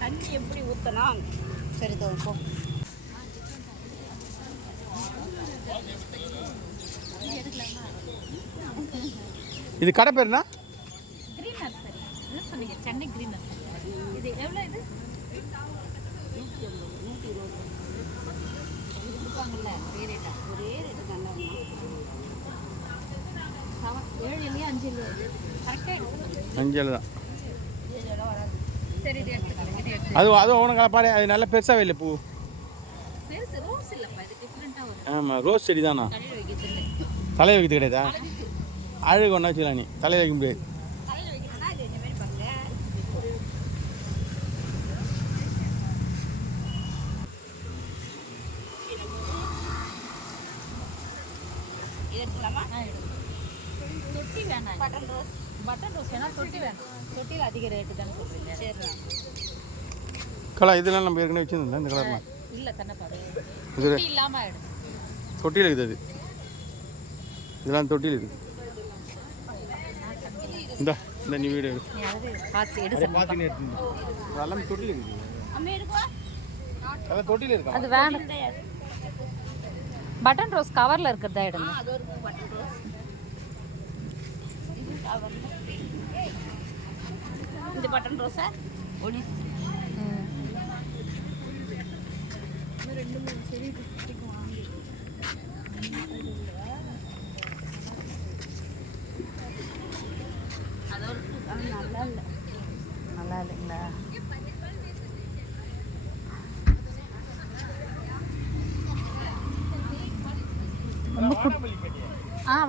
தண்ணி எப்படி ஊற்றலாம்? சரி தோ. இது கடை பேர் என்ன? Green nursery. என்ன சொன்னீங்க? Chennai green nursery. இது எவ்வளோ? இது 120 கொடுப்பாங்கல்ல. ஒரே ரேட்டா? ஒரே ரேட்டு தானே. 7 இல்லையா 5 இல்லையா? கரெக்டாக 5 தான். சரி அது ஒன்றும் பாரு, அது நல்ல பெருசாகவே இல்லை பூ. பெருசு ரோஸ் இல்லைப்பா, இது டிஃப்ரெண்ட்டாக வரும். ஆமாம், ரோஸ் செடி தானா? தலையில் வைக்கிறது தலையை வைக்கிறது கிடையாதா? அழகு ஒன்றா வச்சுக்கலாம், நீ தலையை வைக்க முடியாது. தலையில் வைக்கிறதுனா இது இந்த மாதிரி பாருங்க. எடுக்கலாமா? தொட்டி வேணாம். பட்டன் ரோஸ் வேணால், தொட்டி வேணும். தொட்டியில் அதிக ரேட்டு தானே சொல்கிறீங்க? சரி. கலர் இதெல்லாம் நம்ம ஏற்கனவே வச்சுருந்தோம்ல, இந்த கலர்லாம் இல்லை தானே பாரு. இது தொட்டி இல்லாமல் ஆகிடும். தொட்டியில் இருக்குது. அது இதெல்லாம் தொட்டியில் இருக்குது. இந்த நீ வீடு பார்த்து பார்த்து எடுத்து அதெல்லாம் தொட்டியில் இருக்குது. அதெல்லாம் தொட்டியில் இருக்கா? அது வேணும். பட்டன் ரோஸ் கவரில் இருக்கிறதா எடுங்க. அது ஒரு பட்டன் ரோஸ். இந்த பட்டன் ரோஸா ஒன்று 2-3 செடி பிடிக்கும். அதோட நல்லா இல்லை. நல்லா இல்லைங்களா?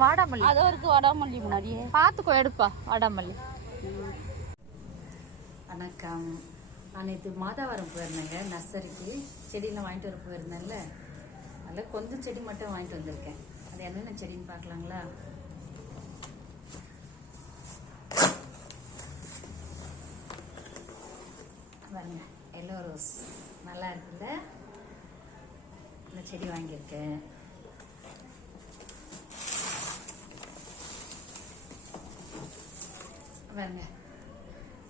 வாடாமல்லி. அதோ இருக்கு வாடாமல்லி முன்னாடியே. பார்த்துக்கோ, எடுப்பா வாடாமல்லி. வணக்கம். நான் நேற்று மாதாவரம் போயிருந்தேங்க, நர்சரிக்கு செடியெலாம் வாங்கிட்டு வர போயிருந்தேன்ல. அதில் கொஞ்சம் செடி மட்டும் வாங்கிட்டு வந்திருக்கேன். அது என்னென்ன செடின்னு பார்க்கலாங்களா? பாருங்க, எல்லோ ரோஸ் நல்லா இருக்குல்ல. இந்த செடி வாங்கியிருக்கேன். பாருங்க,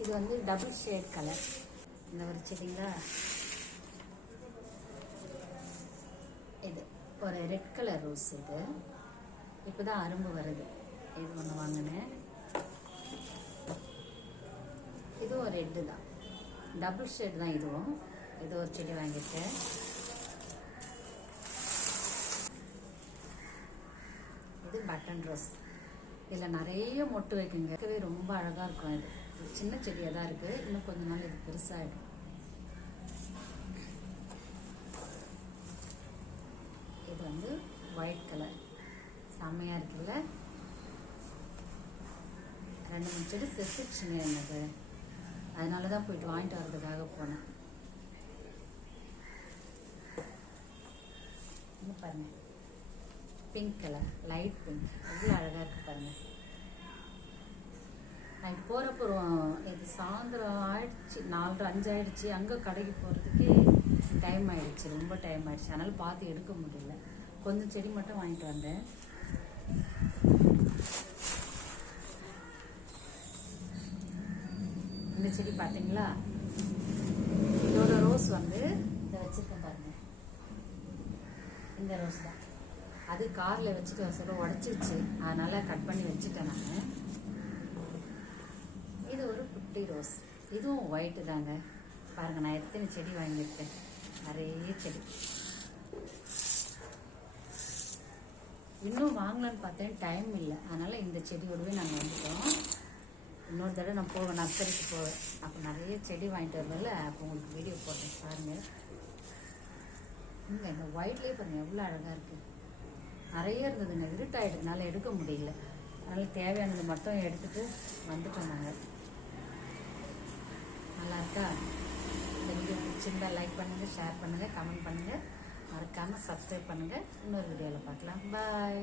இது வந்து டபுள் ஷேட் கலர். இந்த ஒரு செடிங்களா, இது ஒரு ரெட் கலர் ரோஸ். இது இப்போ தான் அரும்பு வருது. இது ஒன்று வாங்கினேன். இதுவும் ரெட்டு தான், டபுள் ஷேட் தான் இதுவும். இது ஒரு செடி வாங்கியிருக்கேன். இது பட்டன் ரோஸ். இதில் நிறைய மொட்டு வைக்குங்க, ரொம்ப அழகாக இருக்கும். இது சின்ன செடியாக தான் இருக்குது, இன்னும் கொஞ்ச நாள் இது பெருசாகிடும். இது வந்து ஒயிட் கலர், செம்மையாக இருக்குல்ல. 2-3 செடி செத்துச்சுங்க எனக்கு, அதனால தான் போயிட்டு வாங்கிட்டு வர்றதுக்காக போனேன். இன்னும் பாருங்கள், பிங்க் கலர், லைட் பிங்க், எவ்வளோ அழகாக இருக்குது பாருங்கள். நான் போகிறப்போ இது சாயந்தரம் ஆயிடுச்சு, 4:30-5 ஆகிடுச்சு. அங்கே கடைக்கு போகிறதுக்கு டைம் ஆகிடுச்சு, ரொம்ப டைம் ஆகிடுச்சு. அதனால் பார்த்து எடுக்க முடியல. கொஞ்சம் செடி மட்டும் வாங்கிட்டு வந்தேன். இந்த செடி பார்த்தீங்களா, இதோட ரோஸ் வந்து இதை வச்சுருக்கேன் பாருங்கள். இந்த ரோஸ் தான், அது காரில் வச்சுட்டு வர சொல்ல உடச்சிருச்சு, அதனால் கட் பண்ணி வச்சுட்டேன் நான். இது ஒரு குட்டி ரோஸ், இதுவும் ஒயிட்டு தாங்க. பாருங்கள், நான் எத்தனை செடி வாங்கியிருக்கேன், நிறைய செடி. இன்னும் வாங்கலான்னு பார்த்தேன், டைம் இல்லை. அதனால் இந்த செடியோடவே நாங்கள் வந்துட்டோம். இன்னொரு தடவை நான் போவேன், நர்சரிக்கு போவேன். அப்போ நிறைய செடி வாங்கிட்டு வரல, அப்போ உங்களுக்கு வீடியோ போட்டேன் பாருங்கள். இந்த ஒயிட்லேயே பாருங்கள் எவ்வளோ அழகாக இருக்குது. நிறைய இருந்ததுங்க, இருட்டாயிடுறதுனால எடுக்க முடியல. அதனால் தேவையானது மட்டும் எடுத்துகிட்டு வந்துட்டோம் நாங்கள். நல்லா இருக்கா? இந்த வீடியோ பிடிச்சிருந்தால் லைக் பண்ணுங்கள், ஷேர் பண்ணுங்கள், கமெண்ட் பண்ணுங்கள், மறக்காமல் சப்ஸ்கிரைப் பண்ணுங்கள். இன்னொரு வீடியோவில் பார்க்கலாம். பாய்.